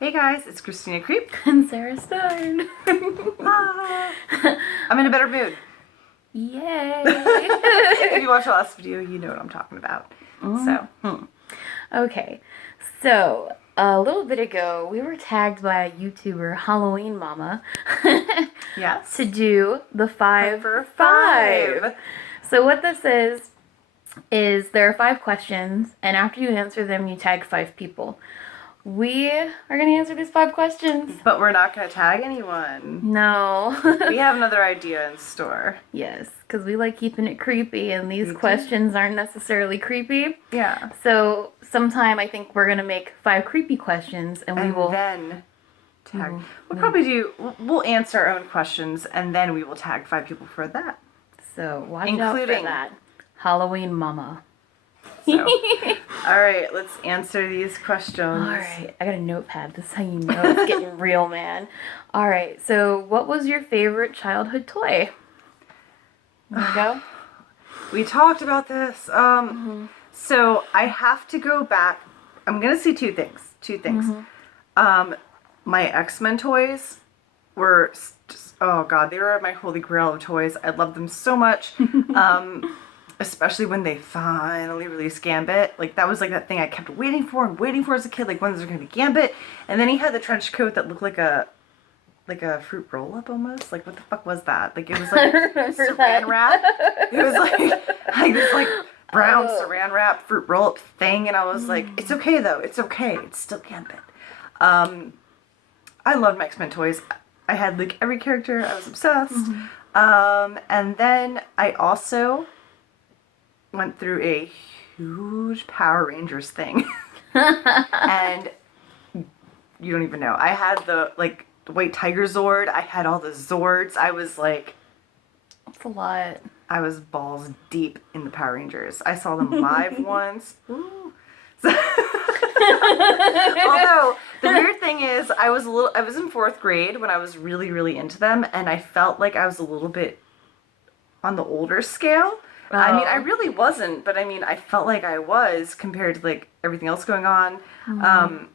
Hey guys, it's Kristina Kreep. And Sara Stein. I'm in a better mood. Yay! If you watched the last video, you know what I'm talking about. Okay, so a little bit ago, we were tagged by a YouTuber, HalloweenMama, Yes. to do the 5 for 5. So what this is there are 5 questions, and after you answer them, you tag 5 people. We are going to answer these 5 questions. But we're not going to tag anyone. No. We have another idea in store. Yes, because we like keeping it creepy, and these questions aren't necessarily creepy. Yeah. So sometime I think we're going to make 5 creepy questions, and we will then tag. We'll answer our own questions, and then we will tag 5 people for that. So watch out for that. HalloweenMama. So, all right, let's answer these questions. All right, I got a notepad. This is how you know it's getting real, man. All right, so what was your favorite childhood toy? There you go. We talked about this. So I have to go back. I'm gonna say two things. My X-Men toys were just, oh god, they were my holy grail of toys. I loved them so much. Especially when they finally released Gambit. Like, that was like that thing I kept waiting for as a kid. Like, when's there gonna be Gambit? And then he had the trench coat that looked like a fruit roll-up almost. Like, what the fuck was that? Like, it was like saran wrap. It was like this like brown saran wrap fruit roll-up thing, and I was like, it's okay though. It's okay. It's still Gambit. I loved my X-Men toys. I had like every character. I was obsessed. And then I also went through a huge Power Rangers thing. And you don't even know. I had the White Tiger Zord. I had all the Zords. I was like... That's a lot. I was balls deep in the Power Rangers. I saw them live once. Ooh. Although, the weird thing is, I was in 4th grade when I was really, really into them, and I felt like I was a little bit on the older scale. Oh. I mean, I really wasn't, but I mean, I felt like I was compared to like everything else going on. And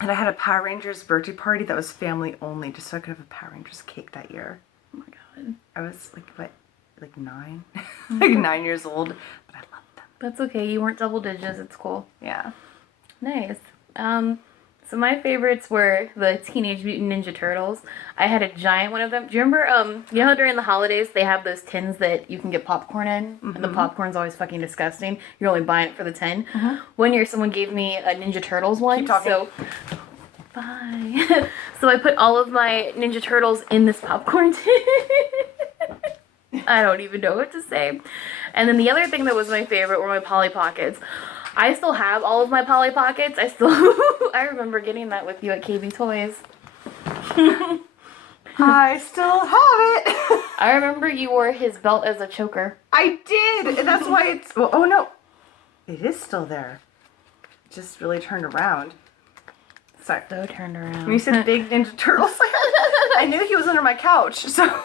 I had a Power Rangers birthday party that was family only, just so I could have a Power Rangers cake that year. Oh my god. I was like 9? Like 9 years old, but I loved them. That's okay, you weren't double digits, it's cool. Yeah. Nice. So my favorites were the Teenage Mutant Ninja Turtles. I had a giant one of them. Do you remember, you know how during the holidays they have those tins that you can get popcorn in? And the popcorn's always fucking disgusting. You're only buying it for the tin. One year someone gave me a Ninja Turtles one. Keep talking. So, bye. So I put all of my Ninja Turtles in this popcorn tin. I don't even know what to say. And then the other thing that was my favorite were my Polly Pockets. I still have all of my Polly Pockets. I remember getting that with you at KB Toys. I still have it. I remember you wore his belt as a choker. I did, and that's why it's... Well, oh no, it is still there. Just really turned around. Sorry. So turned around. When you said big Ninja Turtles, I knew he was under my couch, so...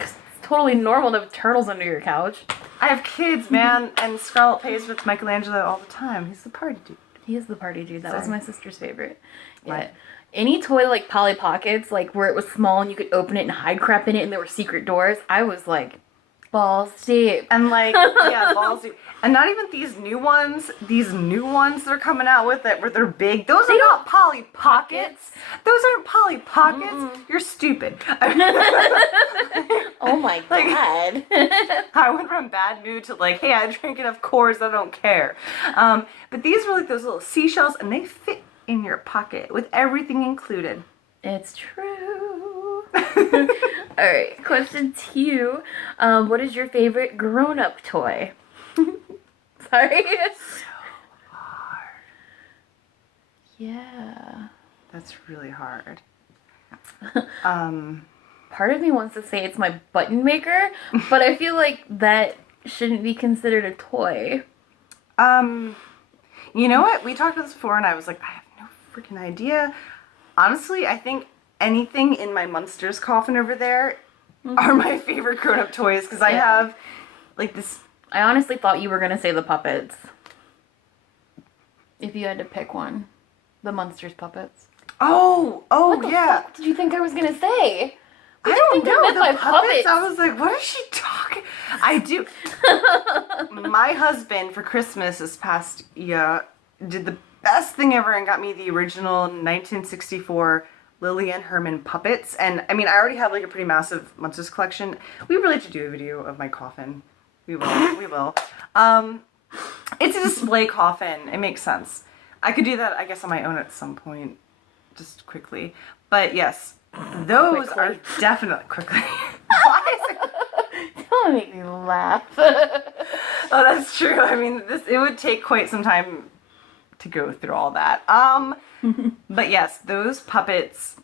It's totally normal to have turtles under your couch. I have kids, man, and Scarlett plays with Michelangelo all the time. He's the party dude. He is the party dude. That was my sister's favorite. What? Yeah. Any toy like Polly Pockets, like where it was small and you could open it and hide crap in it and there were secret doors, I was like, balls deep. And like, yeah, balls deep. And not even these new ones they're coming out with it where they're big. Those are not Polly Pockets. Those aren't Polly Pockets. You're stupid. Oh my god. I went from bad mood to like, hey, I drank enough Coors, I don't care. But these were like those little seashells, and they fit in your pocket with everything included. It's true. Alright, question 2. What is your favorite grown-up toy? Sorry. So hard. Yeah. That's really hard. Part of me wants to say it's my button maker, but I feel like that shouldn't be considered a toy. You know what? We talked about this before, and I was like, I have no freaking idea. Honestly, I think anything in my Munsters coffin over there are my favorite grown-up toys, because I have like this... I honestly thought you were going to say the puppets. If you had to pick one. The Munsters puppets. Oh, What the yeah. fuck did you think I was gonna say? I don't know. meant by The puppets. puppets? I was like, what is she talking? I do. My husband for Christmas this past year did the best thing ever and got me the original 1964 Lillian Herman puppets. And I mean, I already have like a pretty massive Munsters collection. We really should do a video of my coffin. We will. We will. It's a display coffin. It makes sense. I could do that, I guess, on my own at some point, just quickly. But yes, those are definitely quickly. Why is it? Don't make me laugh. Oh, that's true. I mean, it would take quite some time to go through all that. But yes, those puppets.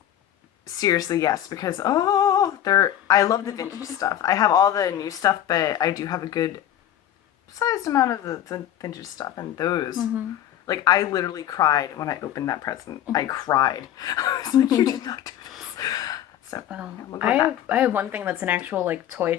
Seriously, yes, because I love the vintage stuff. I have all the new stuff, but I do have a good sized amount of the vintage stuff, and those. Like, I literally cried when I opened that present. I cried. I was like, you did not do this. So, we'll go back. I have one thing that's an actual, like, toy,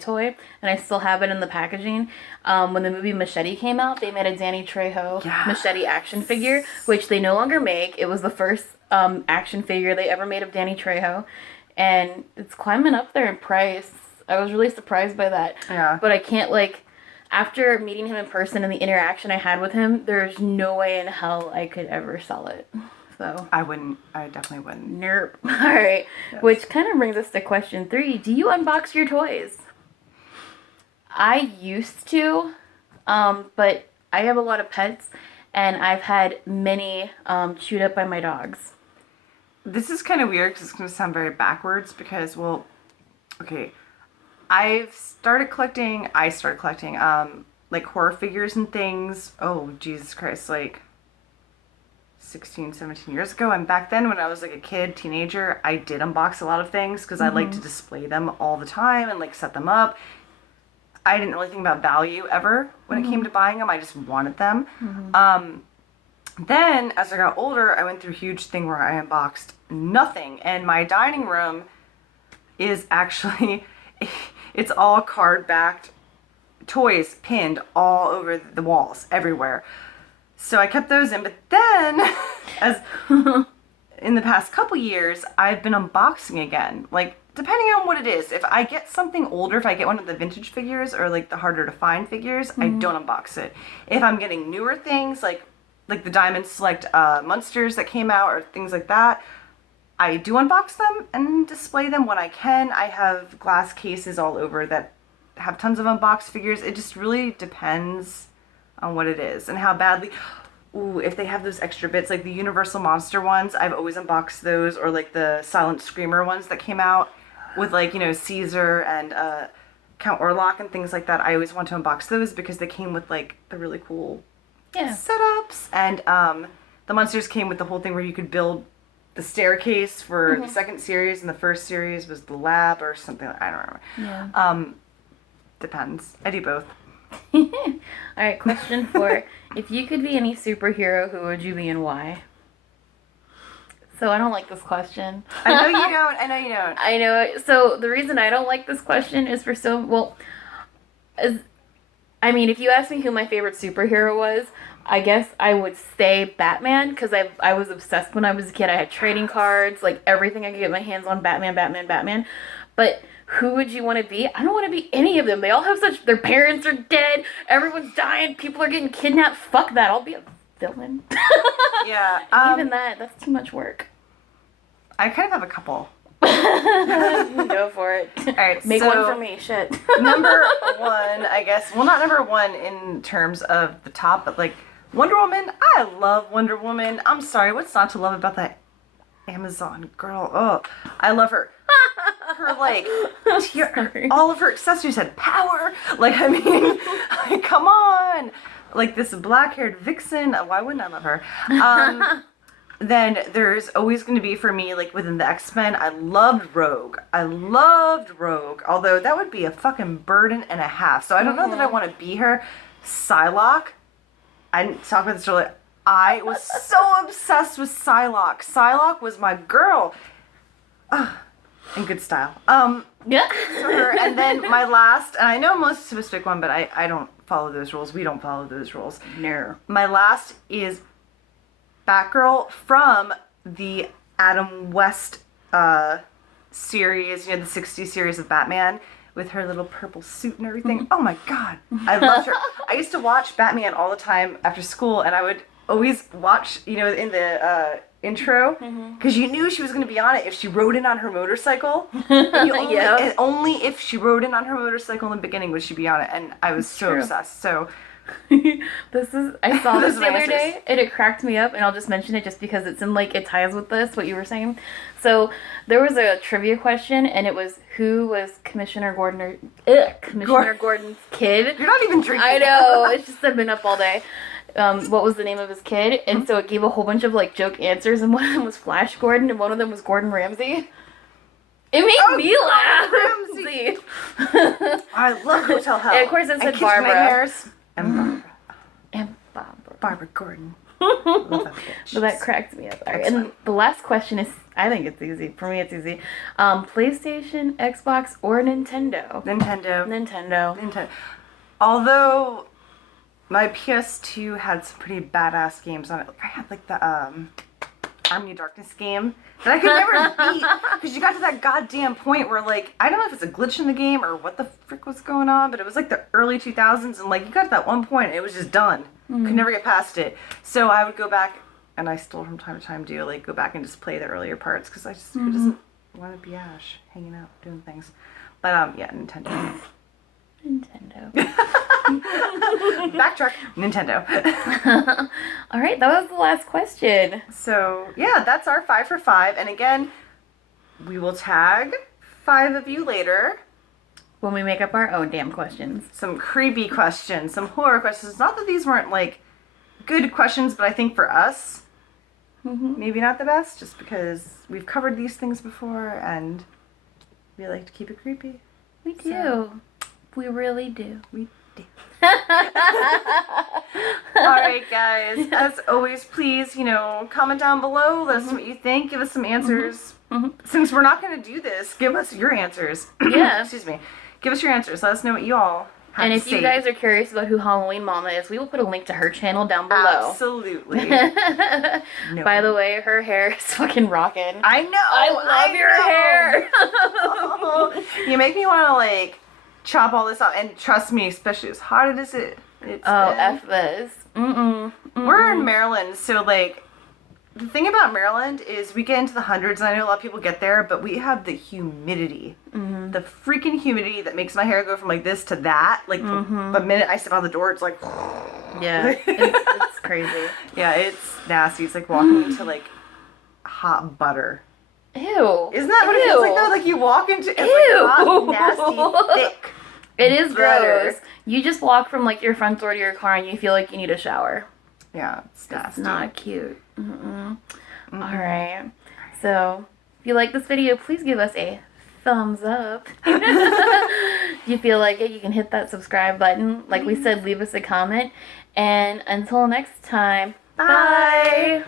and I still have it in the packaging. When the movie Machete came out, they made a Danny Trejo Machete action figure, which they no longer make. It was the first action figure they ever made of Danny Trejo, and it's climbing up there in price. I was really surprised by that. Yeah. But I can't, like... After meeting him in person and the interaction I had with him, there's no way in hell I could ever sell it. So I wouldn't. I definitely wouldn't. Nope. All right. Yes. Which kind of brings us to question 3. Do you unbox your toys? I used to, but I have a lot of pets, and I've had many chewed up by my dogs. This is kind of weird because it's going to sound very backwards because, well, okay. I started collecting, like, horror figures and things. Oh, Jesus Christ, like, 16, 17 years ago. And back then, when I was, like, a kid, teenager, I did unbox a lot of things because I like to display them all the time and, like, set them up. I didn't really think about value ever when it came to buying them. I just wanted them. Then, as I got older, I went through a huge thing where I unboxed nothing. And my dining room is actually... It's all card-backed toys pinned all over the walls, everywhere. So I kept those in, but then, as in the past couple years, I've been unboxing again. Like, depending on what it is. If I get something older, if I get one of the vintage figures or, like, the harder to find figures, I don't unbox it. If I'm getting newer things, like the Diamond Select Munsters that came out or things like that, I do unbox them and display them when I can. I have glass cases all over that have tons of unboxed figures. It just really depends on what it is and how badly... Ooh, if they have those extra bits, like the Universal Monster ones, I've always unboxed those, or like the Silent Screamer ones that came out with, like, you know, Caesar and Count Orlok and things like that. I always want to unbox those because they came with, like, the really cool setups. And the Monsters came with the whole thing where you could build the staircase for the second series, and the first series was the lab or something. I don't remember. Yeah. Depends. I do both. All right, question 4. If you could be any superhero, who would you be and why? So I don't like this question. I know you don't. I know you don't. I know it. So the reason I don't like this question is if you asked me who my favorite superhero was, I guess I would say Batman, because I was obsessed when I was a kid. I had trading cards, like everything I could get my hands on, Batman. But who would you want to be? I don't want to be any of them. They all have their parents are dead, everyone's dying, people are getting kidnapped. Fuck that, I'll be a villain. Yeah. Even that's too much work. I kind of have a couple. Go for it. All right, Make one for me, shit. Number 1, I guess. Well, not number 1 in terms of the top, but like Wonder Woman. I love Wonder Woman. I'm sorry, what's not to love about that Amazon girl? Oh, I love her. Her, like, all of her accessories had power. Like, I mean, like, come on. Like, this black-haired vixen. Why wouldn't I love her? Then there's always going to be, for me, like, within the X-Men, I loved Rogue. Although that would be a fucking burden and a half. So I don't know that I want to be her. Psylocke. I didn't talk about this earlier. I was so obsessed with Psylocke. Psylocke was my girl. In good style. Yeah. So her, and then my last, and I know most of us pick one, but I don't follow those rules. We don't follow those rules. No. My last is Batgirl from the Adam West series, the 60s series of Batman with her little purple suit and everything. Oh my god, I loved her. I used to watch Batman all the time after school, and I would always watch, in the intro, because you knew she was going to be on it if she rode in on her motorcycle. And only if she rode in on her motorcycle in the beginning would she be on it, and I was so obsessed. So I saw this the other day, and it cracked me up, and I'll just mention it just because it's it ties with this, what you were saying. So, there was a trivia question, and it was, who was Commissioner Gordon's kid? You're not even drinking. I know, it's just, I've been up all day. What was the name of his kid? And so it gave a whole bunch of, joke answers, and one of them was Flash Gordon, and one of them was Gordon Ramsay. It made me laugh. Ramsay. I love Hotel Hell. And of course it said Barbara. And Barbara. Barbara Gordon. Love that bitch. But that cracked me up. All right. And the last question is, I think it's easy. For me, it's easy. PlayStation, Xbox, or Nintendo? Nintendo. Although my PS2 had some pretty badass games on it. I had the Army of Darkness game that I could never beat because you got to that goddamn point where I don't know if it's a glitch in the game or what the frick was going on, but it was the early 2000s, and you got to that one point and it was just done. Could never get past it. So I would go back, and I still from time to time do go back and just play the earlier parts because I just who doesn't want to be Ash hanging out doing things. But yeah, Nintendo. Backtrack. Nintendo. All right, that was the last question. So yeah, that's our 5 for 5, and again, we will tag 5 of you later when we make up our own damn questions. Some creepy questions, some horror questions. Not that these weren't good questions, but I think for us, maybe not the best, just because we've covered these things before, and we like to keep it creepy. We do. So, we really do. We do. Alright guys, as always, please, comment down below, let us know what you think, give us some answers. Since we're not going to do this, give us your answers. Yeah. Excuse me. Give us your answers, let us know what you all have and to if say. You guys are curious about who HalloweenMama is, we will put a link to her channel down below. Absolutely. By the way, her hair is fucking rocking. I know! I love your hair! Oh, you make me want to chop all this off, and trust me, especially as hot as it's F this. We're in Maryland, so the thing about Maryland is we get into the hundreds, and I know a lot of people get there, but we have the humidity. The freaking humidity that makes my hair go from this to that. The minute I step out the door, it's yeah, it's crazy. Yeah, it's nasty. It's walking into hot butter. Ew. Isn't that what it feels like though? You walk into it's hot, nasty, thick. It is gross. You just walk from your front door to your car and you feel like you need a shower. Yeah, it's nasty. It's not cute. Alright. So, if you like this video, please give us a thumbs up. If you feel like it, you can hit that subscribe button. Like we said, leave us a comment. And until next time, bye!